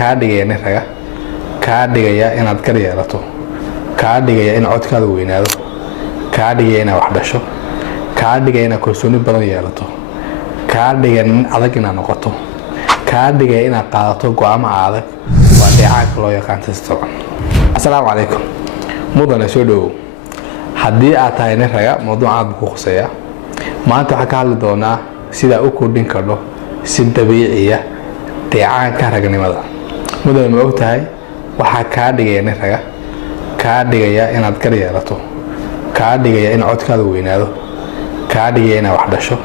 kaa dhigaya nin raga, kaa dhigaya inaad gar yeelato, kaa dhigaya in codkaada weynaado, kaa dhigaya inaad wax dhasho, kaa dhigaya inaad kalsooni badan yeelato, kaa dhigaya nin adag inaad noqoto, kaa dhigaya inaad qaadato go'aamo adag. waa dheecaanka loo yaqaan testosterone. Assalaamu calaykum, mudane soo dhawow. haddii aad tahay nin raga, mawduuc aad buu ku khuseeyaa. maanta waxaan ka hadli doonaa sida u kordhin karno si dabiiciya dheecaanka raganimada. mudane ma og tahay waxaa kaa dhigaya nin raga, kaa dhigaya inaad gar yeelato, kaa dhigaya in codkaada weynaado, kaa dhigaya inaad wax dhasho,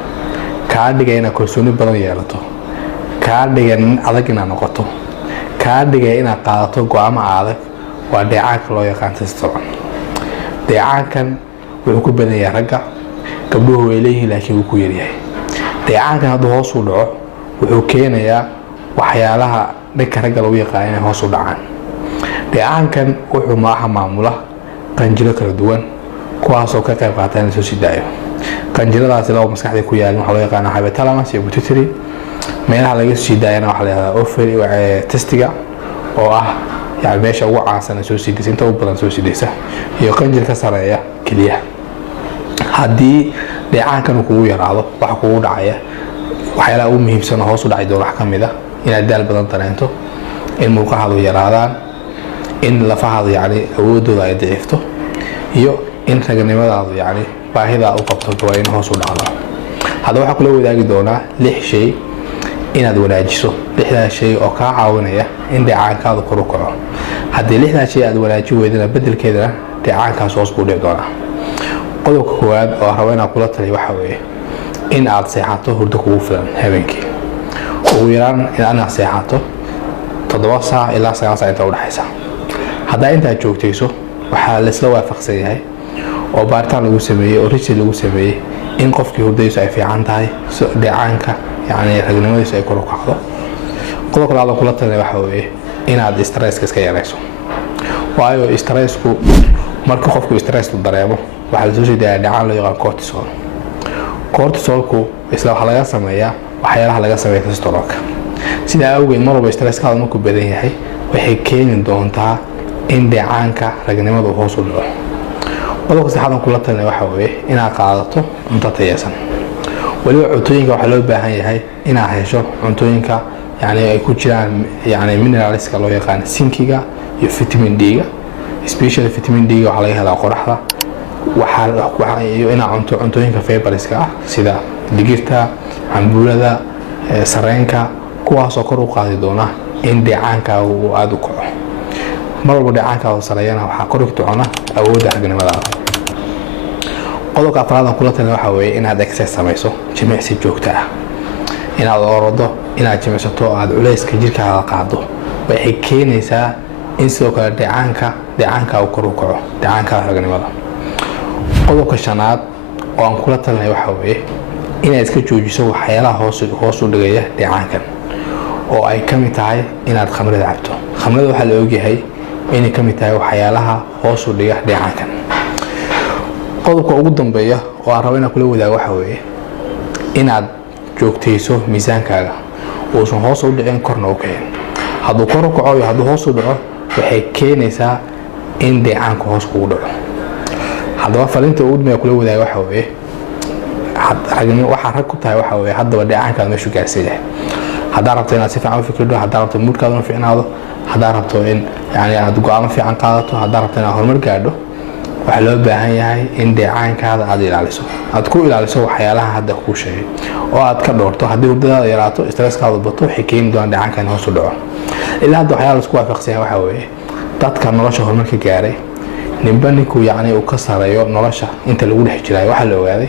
kaa dhigaya inaad kalsooni badan yeelato, kaa dhigaya nin adag inaad noqoto, kaa dhigaya inaad qaadato go'aamo adag. waa dheecaanka loo yaqaan testosterone. dheecaankan wuxuu ku badan yahay ragga, gabdhuhu way leeyihiin laakiin wuu ku yaryahay. dheecaankan hadduu hoos u dhaco wuxuu keenayaa waxyaalaha dhanka ragga lagu yaqaan inay hoos u dhacaan. dheecaankan wuxuu maamula qanjiro kala duwan kuwaasoo ka qayb qaata in la soo sii daayo. qanjiradaasi laba maskaxda ku yaalin waxaa loo yaqaanaa hypothalamus iyo pituitary. meelaha laga soo sii daayana waxaa la yidhahdaa ovary testiga oo ah يعني meesha ugu caansan soo siidaysa inta ugu badan soo siidaysa iyo qanjir ka sareeya kaliya. haddii dheecaankan kugu yaraado waxa kugu dhacaya waxyaalaha ugu muhiimsan oo hoos u dhacay doona wax kamid ah inaad daal badan dareento, in murqahaadu yaraadaan, in lafahaadu yani awoodooda ay daciifto, iyo in raganimadaadu yani baahida u qabto waa in hoos u dhacdo. hadda waxaa kula wadaagi doonaa 6 shay inaad wanaajiso. 6daas shay oo kaa caawinaya in dheecaankaadu kor u kaco. haddii 6daas shay aad wanaajin weydana bedelkeedana dheecaankaas hoos buu dhici doonaa. qodobka koowaad oo rabo inaan kula taliyo waxa weeye in aad seexato hurdo kugu filan habeenkii. ugu yaraan inaad seexato 7 saac ilaa 9 saac inta u dhaxaysa. haddaa intaad joogtayso waxaa laisla waafaqsan yahay oo baaritaan lagu sameeyey oo research lagu sameeyey in qofkii hurdadiisu ay fiican tahay dheecaanka يعني ragnimadiisu ay kor u kacdo. qodobka labaad kula talinayo waxa weeye inaad stresska iska yareyso. waayo stressku marka qofku stress dareemo waxa la soo jeedaa dheecaan loo yaqaan cortisol. cortisolku isla waxa laga sameeyaa waxyaalaha laga sameeyo testosterone. sida awgeed mar walba stresska markuu badan yahay waxay keeni doontaa in dheecaanka ragnimadu hoos u dhaco. qodobka saddexaad kula talinayo waxa weeye inaad qaadato cunto tayeysan. waliba cuntooyinka waxaa loo baahan yahay inaad hesho cuntooyinka yani ay ku jiraan yani mineralska loo yaqaan zinkiga iyo vitamin D-ga. especially vitamin D-ga waxaa laga helaa qoraxda. iyo inaad cuntooyinka fiberska ah sida digirta, cambuulada, sareenka, kuwaasoo kor u qaadi doona in dheecaanka uu aad u kaco. mar walba dheecaanka sareeyana waxaa kor u kacona awoodda raganimadaada. qodobka afraad kula talin waxa weeye inaad exercise samayso, jimicsi joogto ah. inaad ordo, inaad jimicsato, aad culayska jirkaaga qaado waxay keenaysaa in sidoo kale dheecaanka uu kor u kaco, dheecaanka raganimada. qodobka shanaad oo aan kula talinayo waxa weeye inaad iska joojiso waxyaalaha hoos u dhigaya dheecaankan oo ay ka mid tahay inaad khamrada cabto. khamrada waxaa la ogyahay inay ka mid tahay waxyaalaha hoos u dhiga dheecaankan. qodobka ugu dambeeya oo aan rabo inaan kula wadaago waxa weeye inaad joogtayso miisaankaaga uusan hoos u dhicin korna u kicin. hadduu kor u kaco iyo hadduu hoos u dhaco waxay keenaysaa in dheecaanku hoos kugu dhaco. haddaba fariinta ugu dambeeya kula wadaago waxa weeye waxaa rag ku tahay waxa weeye haddaba dheecaankaada meeshuu gaarsan yahay. haddaa rabto inaad si fiican u fikirdo, haddaa rabto moodkaada u fiicnaado, haddaa rabto in yani aad go'aamo fiican qaadato, haddaa rabto inaad horumar gaadho, waxaa loo baahan yahay in dheecaankaada aad ilaaliso. aad ku ilaaliso waxyaalaha hadda kuu sheegay oo aad ka dhoorto. haddii hurdadaada yaraato, stresskaada bato, waxay keeni doonaan dheecaanka in hoos u dhaco. ilaa hadda waxyaala laisku waafaqsan yahay waxa weeye dadka nolosha horumarka gaaray ninba ninkuu yani uu ka sareeyo nolosha inta lagu dhex jirayo waxaa la ogaaday